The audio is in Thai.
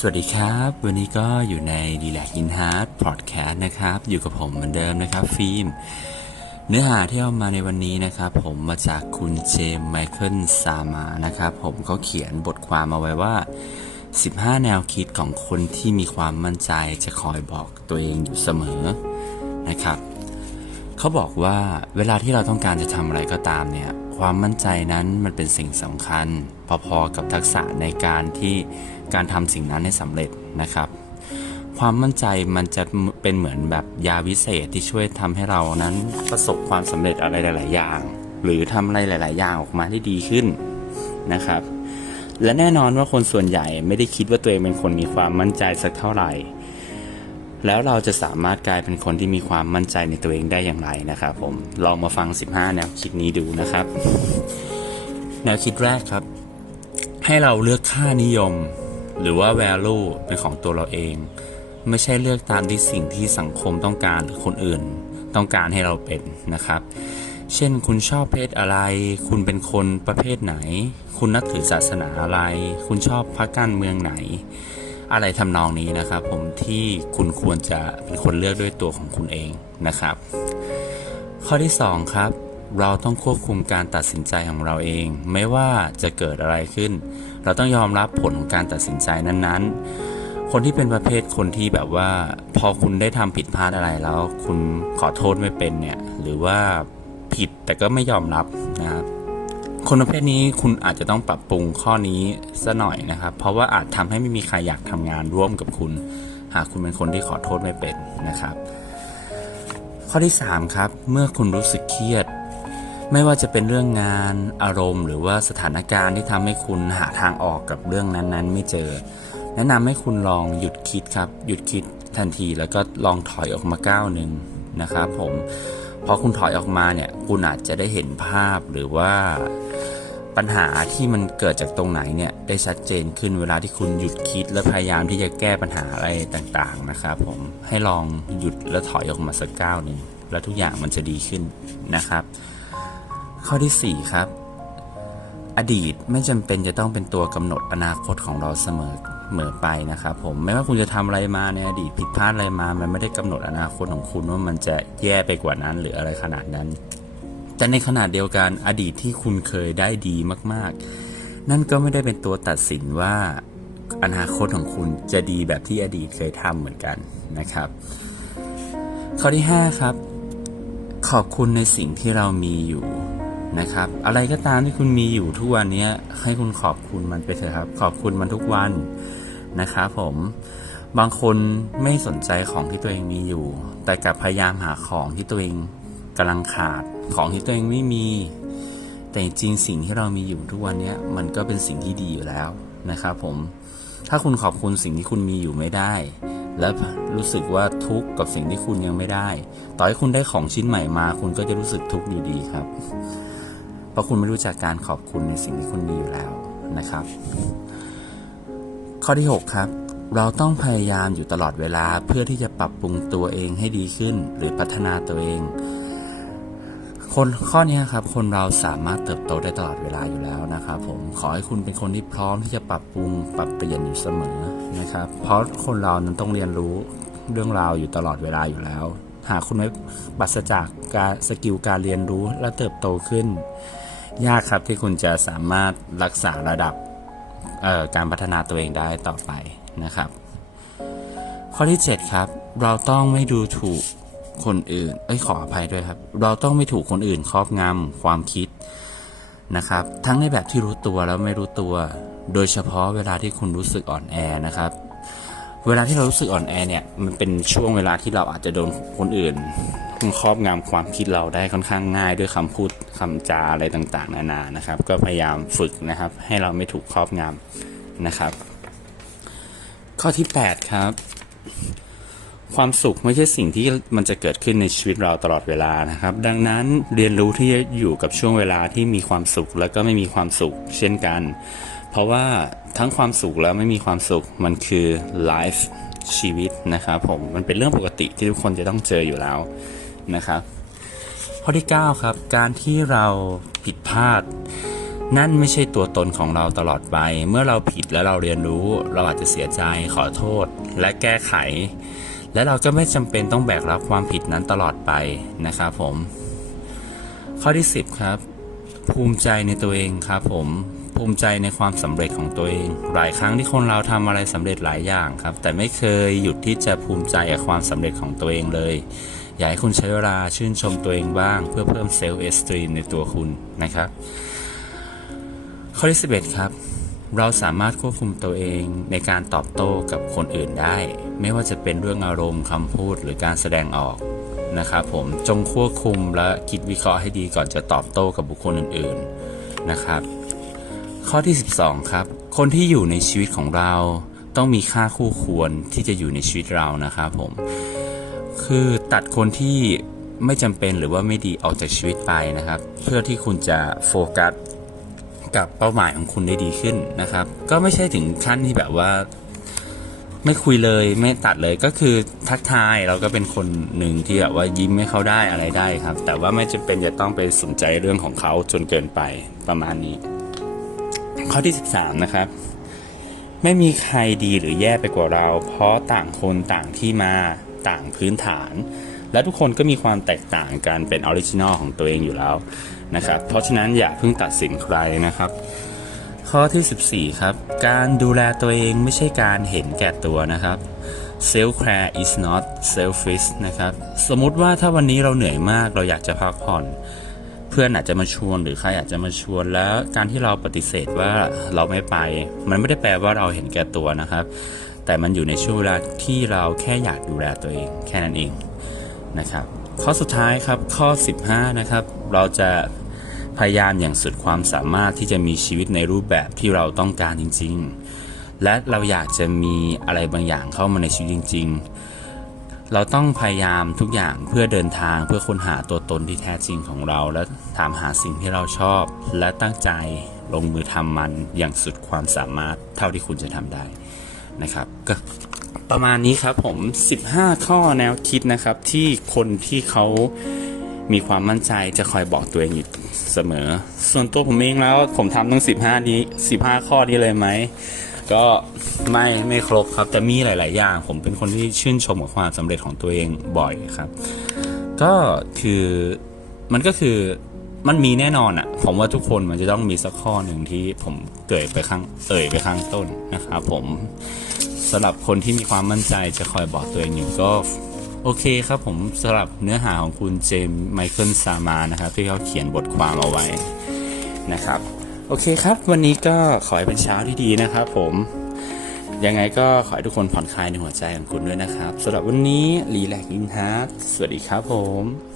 สวัสดีครับ วันนี้ก็อยู่ใน d e l a c In Heart Podcast นะครับ อยู่กับผมเหมือนเดิมนะครับ ฟิล์ม เนื้อหาที่เอามาในวันนี้นะครับ ผมมาจากคุณเจมส์ไมเคิลซามานะครับ ผมเขาเขียนบทความมาไว้ว่า 15 แนวคิดของคนที่มีความมั่นใจจะคอยบอกตัวเองอยู่เสมอนะครับ เขาบอกว่าเวลาที่เราต้องการจะทำอะไรก็ตามเนี่ย ความมั่นใจนั้นมันเป็นสิ่งสำคัญ พอๆกับทักษะในการที่การทำสิ่งนั้นให้สำเร็จนะครับ ความมั่นใจมันจะเป็นเหมือนแบบยาวิเศษที่ช่วยทำให้เรานั้นประสบความสำเร็จอะไรหลาย ๆ อย่าง หรือทำอะไรหลาย ๆ อย่างออกมาได้ดีขึ้นนะครับ และแน่นอนว่าคนส่วนใหญ่ไม่ได้คิดว่าตัวเองเป็นคนมีความมั่นใจสักเท่าไหร่ แล้วเราจะสามารถกลายเป็นคนที่มีความมั่นใจในตัวเองได้อย่างไรนะครับผมลองมาฟัง 15 แนวคิดนี้ดูนะครับ แนวคิดแรกครับ ให้เราเลือกค่านิยม หรือว่า value เป็นของตัวเราเอง ไม่ใช่เลือกตามที่สิ่งที่สังคมต้องการหรือคนอื่น ต้องการให้เราเป็นนะครับ เช่นคุณชอบเพศอะไร คุณเป็นคนประเภทไหน คุณนับถือศาสนาอะไร คุณชอบพรรคการเมืองไหน อะไรทำนองนี้นะครับ ผมที่คุณควรจะเป็นคนเลือกด้วยตัวของคุณเองนะครับ ข้อที่ 2 ครับ เราต้องควบคุมการตัดสินใจของเราเอง ไม่ว่าจะเกิดอะไรขึ้น เราต้องยอมรับผลของการตัดสินใจนั้นๆ คนที่เป็นประเภทคนที่แบบว่า พอคุณได้ทำผิดพลาดอะไรแล้ว คุณขอโทษไม่เป็นเนี่ยหรือว่าผิดแต่ก็ไม่ยอมรับนะครับ คนประเภทนี้คุณอาจจะต้องปรับปรุงข้อนี้ซะหน่อยนะครับ เพราะว่าอาจทำให้ไม่มีใครอยากทำงานร่วมกับคุณ หากคุณเป็นคนที่ขอโทษไม่เป็นนะครับ ข้อที่ 3 ครับ เมื่อคุณรู้สึกเครียด ไม่ว่าจะเป็นเรื่องงานอารมณ์ หรือว่าสถานการณ์ที่ทำให้คุณหาทางออกกับเรื่องนั้นๆ ไม่เจอ แนะนำให้คุณลองหยุดคิดครับ หยุดคิดทันทีแล้วก็ลองถอยออกมาก้าวหนึ่งนะครับ ผมพอคุณถอยออกมาเนี่ย คุณอาจจะได้เห็นภาพหรือว่า ปัญหาที่มันเกิดจากตรงไหนเนี่ยได้ชัดเจนขึ้นเวลาที่คุณหยุดคิดและพยายามที่จะแก้ปัญหาอะไรต่างๆนะครับผมให้ลองหยุดแล้วถอยออกมาสักก้าวหนึ่งแล้วทุกอย่างมันจะดีขึ้นนะครับ ข้อที่ 4 ครับ อดีตไม่จำเป็นจะต้องเป็นตัวกำหนดอนาคตของเราเสมอเสมอไปนะครับผมไม่ว่าคุณจะทำอะไรมาในอดีตผิดพลาดอะไรมา มันไม่ได้กำหนดอนาคตของคุณว่ามันจะแย่ไปกว่านั้นหรืออะไรขนาดนั้น แต่ในขณะเดียวกันอดีตที่คุณเคยได้ดีมาก ๆ นั่นก็ไม่ได้เป็นตัวตัดสินว่าอนาคตของคุณจะดีแบบที่อดีตเคยทำเหมือนกันนะครับ ข้อที่ 5 ครับ ขอบคุณในสิ่งที่เรามีอยู่นะครับ อะไรก็ตามที่คุณมีอยู่ทุกวันนี้ให้คุณขอบคุณมันไปเถอะครับ ขอบคุณมันทุกวันนะครับผมบางคนไม่สนใจของที่ตัวเองมีอยู่ แต่กลับพยายามหาของที่ตัวเอง กำลังขาดของที่ตัวเองไม่มี แต่จริงสิ่งที่เรามีอยู่ทุกวันนี้มันก็เป็นสิ่งที่ดีอยู่แล้วนะครับผมถ้าคุณขอบคุณสิ่งที่คุณมีอยู่ไม่ได้ และรู้สึกว่าทุกข์กับสิ่งที่คุณยังไม่ได้ ต่อให้คุณได้ของชิ้นใหม่มา คุณก็จะรู้สึกทุกข์อยู่ดีครับ เพราะคุณไม่รู้จักการขอบคุณในสิ่งที่คุณมีอยู่แล้วนะครับ ข้อที่ 6 ครับเราต้องพยายามอยู่ตลอดเวลาเพื่อที่จะปรับปรุงตัวเองให้ดีขึ้น หรือพัฒนาตัวเอง คนข้อนี้ครับคนเราสามารถเติบโตได้ตลอดเวลาอยู่แล้วนะครับผมขอให้คุณเป็นคนที่พร้อมที่จะปรับปรุงปรับเปลี่ยนอยู่เสมอนะครับเพราะคนเรานั้นต้องเรียนรู้เรื่องราวอยู่ตลอดเวลาอยู่แล้ว หากคุณไม่ปัสจากการสกิลการเรียนรู้และเติบโตขึ้น ยากครับที่คุณจะสามารถรักษาระดับการพัฒนาตัวเองได้ต่อไปนะครับ ข้อที่ 7 ครับ เราต้องไม่ดูถูก คนอื่น เอ้ยขออภัยด้วยครับ เราต้องไม่ถูกคนอื่นครอบงำความคิดนะครับ ทั้งในแบบที่รู้ตัวแล้วไม่รู้ตัว โดยเฉพาะเวลาที่คุณรู้สึกอ่อนแอนะครับ เวลาที่เรารู้สึกอ่อนแอเนี่ย มันเป็นช่วงเวลาที่เราอาจจะโดนคนอื่นครอบงำความคิดเราได้ค่อนข้างง่ายด้วยคำพูดคำจาอะไรต่างๆ นานานะครับ ก็พยายามฝึกนะครับ ให้เราไม่ถูกครอบงำนะครับ ข้อที่ 8 ครับ ความสุขไม่ใช่สิ่งที่มันจะเกิดขึ้นในชีวิตเราตลอดเวลานะครับ ดังนั้นเรียนรู้ที่จะอยู่กับช่วงเวลาที่มีความสุขแล้วก็ไม่มีความสุขเช่นกัน เพราะว่าทั้งความสุขแล้วไม่มีความสุขมันคือไลฟ์ชีวิตนะครับผมมันเป็นเรื่องปกติที่ทุกคนจะต้องเจออยู่แล้วนะครับ ข้อที่ 9 ครับ การที่เราผิดพลาด นั่นไม่ใช่ตัวตนของเราตลอดไป เมื่อเราผิดแล้วเราเรียนรู้ เราอาจจะเสียใจขอโทษ และแก้ไข และเราก็ไม่จำเป็นต้องแบกรับความผิดนั้นตลอดไปนะครับผม ข้อที่ 10 ครับ ภูมิใจในตัวเองครับผมภูมิใจในความสำเร็จของตัวเอง หลายครั้งที่คนเราทำอะไรสำเร็จหลายอย่างครับ แต่ไม่เคยหยุดที่จะภูมิใจกับความสำเร็จของตัวเองเลย อยากให้คุณใช้เวลาชื่นชมตัวเองบ้าง เพื่อเพิ่มเซลล์เอสตรีมในตัวคุณนะครับ ข้อที่ 11 ครับ เราสามารถควบคุมตัวเองในการตอบโต้กับคนอื่นได้ ไม่ว่าจะเป็นเรื่องอารมณ์คำพูดหรือการแสดงออกนะครับผมจงควบคุมและคิดวิเคราะห์ให้ดีก่อนจะตอบโต้กับบุคคลอื่นๆนะครับ ข้อที่ 12 ครับ คนที่อยู่ในชีวิตของเราต้องมีค่าคู่ควรที่จะอยู่ในชีวิตเรานะครับผม คือตัดคนที่ไม่จำเป็นหรือว่าไม่ดีออกจากชีวิตไปนะครับ เพื่อที่คุณจะโฟกัส กับเป้าหมายของคุณได้ดีขึ้นนะครับ ก็ไม่ใช่ถึงขั้นที่แบบว่า ไม่คุยเลยไม่ตัดเลยก็คือทักทายเราก็เป็นคนหนึ่งที่แบบว่ายิ้มให้เขาได้อะไรได้ครับ แต่ว่าไม่จำเป็นจะต้องไปสนใจเรื่องของเขาจนเกินไปประมาณนี้ ข้อที่ 13 นะครับไม่มีใครดีหรือแย่ไปกว่าเรา เพราะต่างคนต่างที่มาต่างพื้นฐาน และทุกคนก็มีความแตกต่างกันเป็นออริจินอลของตัวเองอยู่แล้วนะครับ เพราะฉะนั้นอย่าเพิ่งตัดสินใครนะครับ ข้อที่ 14 ครับ การดูแลตัวเองไม่ใช่การเห็นแก่ตัวนะครับ self care is not selfish นะครับ สมมติว่าถ้าวันนี้เราเหนื่อยมากเราอยากจะพักผ่อน เพื่อนอาจจะมาชวนหรือใครอาจจะมาชวน แล้วการที่เราปฏิเสธว่าเราไม่ไป มันไม่ได้แปลว่าเราเห็นแก่ตัวนะครับ แต่มันอยู่ในช่วงเวลาที่เราแค่อยากดูแลตัวเอง แค่นั้นเอง นะครับ ข้อสุดท้ายครับข้อ 15 นะครับ เราจะพยายามอย่างสุดความสามารถที่จะมีชีวิตในรูปแบบที่เราต้องการจริง ๆ และเราอยากจะมีอะไรบางอย่างเข้ามาในชีวิตจริง ๆ เราต้องพยายามทุกอย่างเพื่อเดินทางเพื่อค้นหาตัวตนที่แท้จริงของเรา และถามหาสิ่งที่เราชอบ และตั้งใจลงมือทำมันอย่างสุดความสามารถเท่าที่คุณจะทำได้ นะครับก็ประมาณนี้ครับผม 15 ข้อแนวคิดนะครับที่คนที่เขามีความมั่นใจจะคอยบอกตัวเองอยู่เสมอ ส่วนตัวผมเองแล้วผมทำทั้ง 15 นี้ 15 ข้อนี้เลยไหม ก็ไม่ไม่ครบครับ แต่มีหลาย ๆ อย่าง ผมเป็นคนที่ชื่นชมกับความสำเร็จของตัวเองบ่อยครับ ก็คือมันก็คือ มันมีแน่นอนอะ่ะ ผมว่าทุกคนมันจะต้องมีสักข้อหนึ่งที่ผมเกิดไปข้างเอ่ยไปข้างต้นนะครับผมสำหรับคนที่มีความมั่นใจจะคอยบอกตัวเองอยู่ก็โอเคครับผมสำหรับเนื้อหาของคุณเจมส์ไมเคิลซามานะครับ ที่เขาเขียนบทความเอาไว้นะครับ โอเคครับวันนี้ก็ขอให้เป็นเช้าที่ดีนะครับผมยังไงก็ขอให้ทุกคนผ่อนคลายในหัวใจของคุณด้วยนะครับสำหรับวันนี้รีแลกอินฮาร์ดสวัสดีครับผม